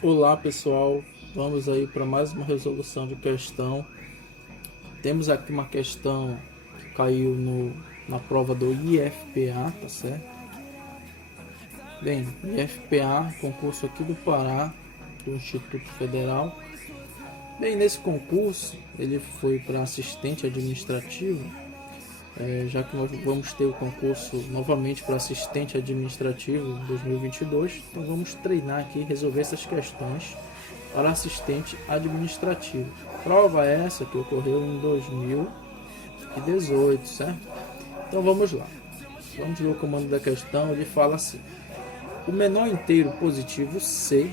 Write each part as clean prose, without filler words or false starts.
Olá pessoal, vamos aí para mais uma resolução de questão. Temos aqui uma questão que caiu na prova do IFPA, tá certo? Bem, IFPA, concurso aqui do Pará, do Instituto Federal. Bem, nesse concurso ele foi para assistente administrativo, já que nós vamos ter o concurso novamente para assistente administrativo em 2022, então vamos treinar aqui, resolver essas questões para assistente administrativo. Prova essa que ocorreu em 2018, certo? Então vamos lá. Vamos ver o comando da questão. Ele fala assim: o menor inteiro positivo C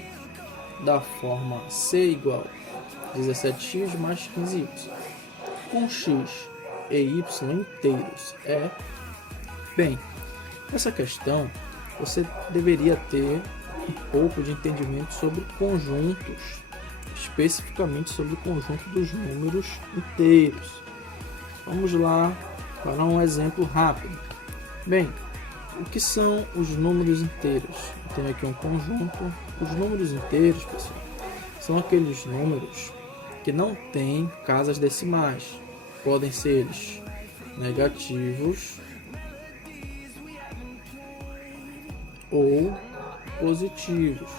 da forma C igual 17x mais 15y com x e y inteiros é... Bem, essa questão você deveria ter um pouco de entendimento sobre conjuntos, especificamente sobre o conjunto dos números inteiros. Vamos lá para um exemplo rápido. Bem, o que são os números inteiros? Eu tenho aqui um conjunto. Os números inteiros, pessoal, são aqueles números que não têm casas decimais. Podem ser eles negativos ou positivos.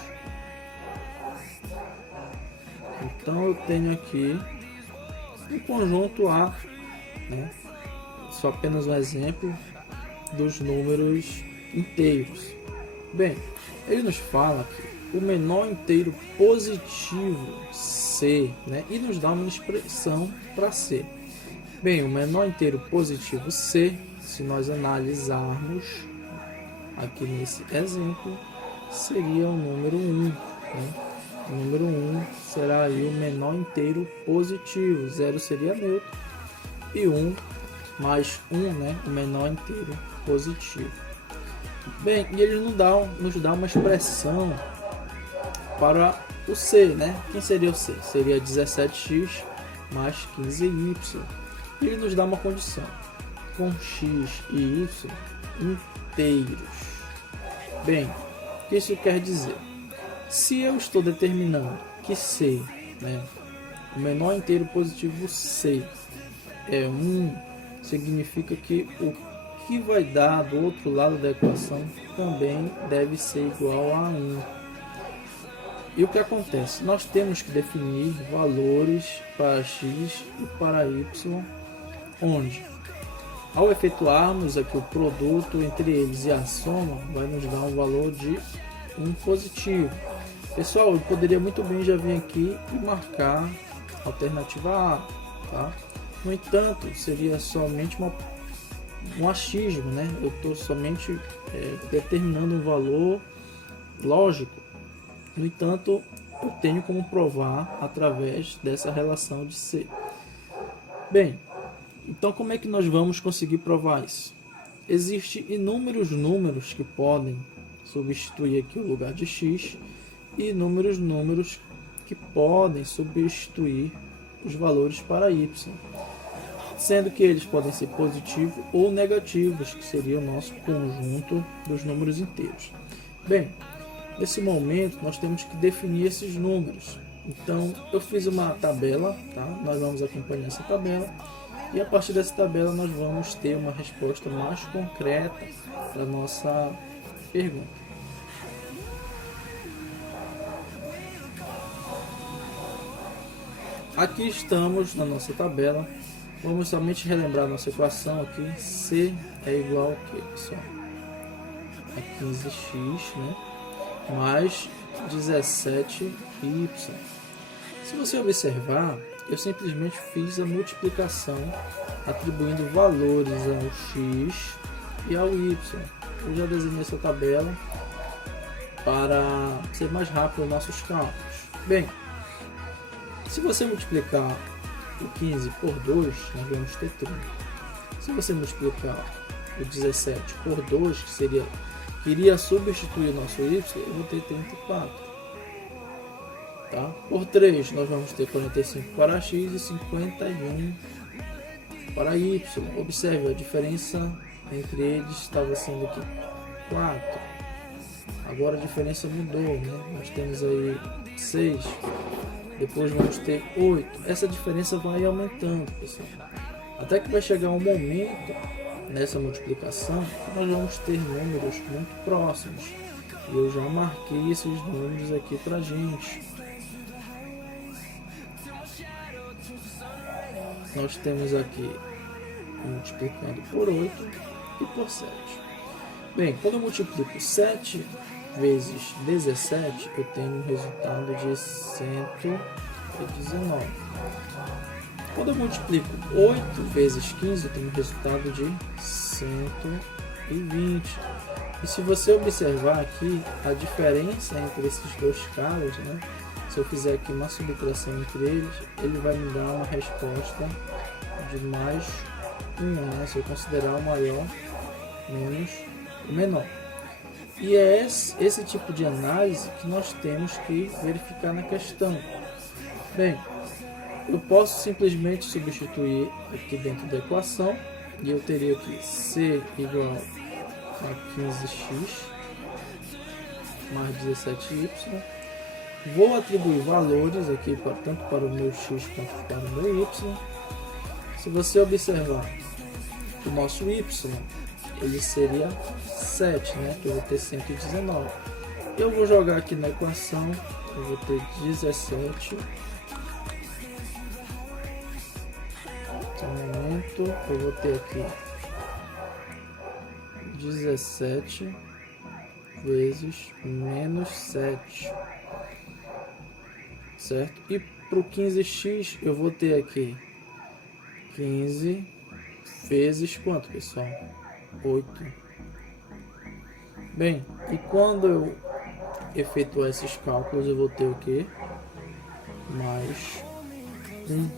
Então eu tenho aqui um conjunto A, né? Só apenas um exemplo dos números inteiros. Bem, ele nos fala que o menor inteiro positivo C, né? E nos dá uma expressão para C. Bem, o menor inteiro positivo C, se nós analisarmos aqui nesse exemplo, seria o número 1. Né? O número 1 será aí o menor inteiro positivo, 0 seria neutro, e 1 mais 1, né? O menor inteiro positivo. Bem, e ele nos dá uma expressão para o C, né? Quem seria o C? Seria 17x mais 15y. E ele nos dá uma condição, com x e y inteiros. Bem, o que isso quer dizer? Se eu estou determinando que C, né, o menor inteiro positivo C é 1, significa que o que vai dar do outro lado da equação também deve ser igual a 1. E o que acontece? Nós temos que definir valores para x e para y, onde, ao efetuarmos aqui o produto entre eles e a soma, vai nos dar um valor de 1 positivo. Pessoal, eu poderia muito bem já vir aqui e marcar a alternativa A, tá? No entanto, seria somente um achismo, né? Eu estou somente determinando um valor lógico. No entanto, eu tenho como provar através dessa relação de C. Bem, então como é que nós vamos conseguir provar isso? Existem inúmeros números que podem substituir aqui o lugar de x e inúmeros números que podem substituir os valores para y, sendo que eles podem ser positivos ou negativos, que seria o nosso conjunto dos números inteiros. Bem, nesse momento nós temos que definir esses números. Então eu fiz uma tabela, tá? Nós vamos acompanhar essa tabela e a partir dessa tabela nós vamos ter uma resposta mais concreta para a nossa pergunta. Aqui estamos na nossa tabela. Vamos somente relembrar nossa equação aqui. C é igual ao que, pessoal? A 15x, né? Mais 17y. Se você observar, eu simplesmente fiz a multiplicação atribuindo valores ao x e ao y. Eu já desenhei essa tabela para ser mais rápido os nossos cálculos. Bem, se você multiplicar o 15 por 2, nós vamos ter 30. Se você multiplicar o 17 por 2, que iria substituir o nosso y, eu vou ter 34. Tá? Por 3, nós vamos ter 45 para x e 51 para y. Observe, a diferença entre eles estava sendo aqui 4. Agora a diferença mudou, né? Nós temos aí 6, depois vamos ter 8. Essa diferença vai aumentando, pessoal. Até que vai chegar um momento nessa multiplicação que nós vamos ter números muito próximos. E eu já marquei esses números aqui pra gente. Nós temos aqui multiplicando por 8 e por 7. Bem, quando eu multiplico 7 vezes 17, eu tenho um resultado de 119. Quando eu multiplico 8 vezes 15, eu tenho um resultado de 120. E se você observar aqui, a diferença entre esses dois caras, né? Se eu fizer aqui uma subtração entre eles, ele vai me dar uma resposta de mais 1, né? Se eu considerar o maior menos o menor. E é esse tipo de análise que nós temos que verificar na questão. Bem, eu posso simplesmente substituir aqui dentro da equação e eu teria aqui C igual a 15x mais 17y. Vou atribuir valores aqui tanto para o meu x quanto para o meu y. Se você observar o nosso y, ele seria 7, né? Que eu vou ter 119. Eu vou jogar aqui na equação, eu vou ter 17. Então, no momento, eu vou ter aqui 17 vezes menos 7, certo? E para o 15x eu vou ter aqui 15 vezes quanto, pessoal? 8. Bem, e quando eu efetuar esses cálculos eu vou ter o que? Mais 1,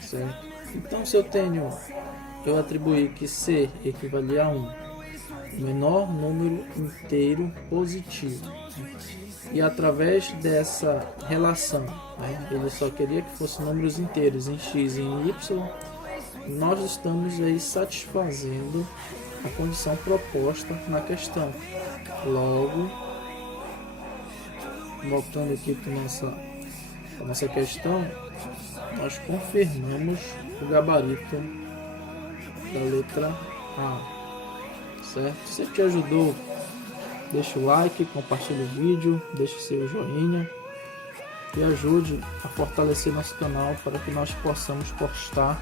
certo? Então se eu atribuí que C equivalia a 1, o menor número inteiro positivo, e através dessa relação, né, ele só queria que fossem números inteiros em x e em y, nós estamos aí satisfazendo a condição proposta na questão. Logo, voltando aqui para nossa questão, nós confirmamos o gabarito da letra A, certo? Se te ajudou, deixa o like, compartilha o vídeo, deixa seu joinha e ajude a fortalecer nosso canal para que nós possamos postar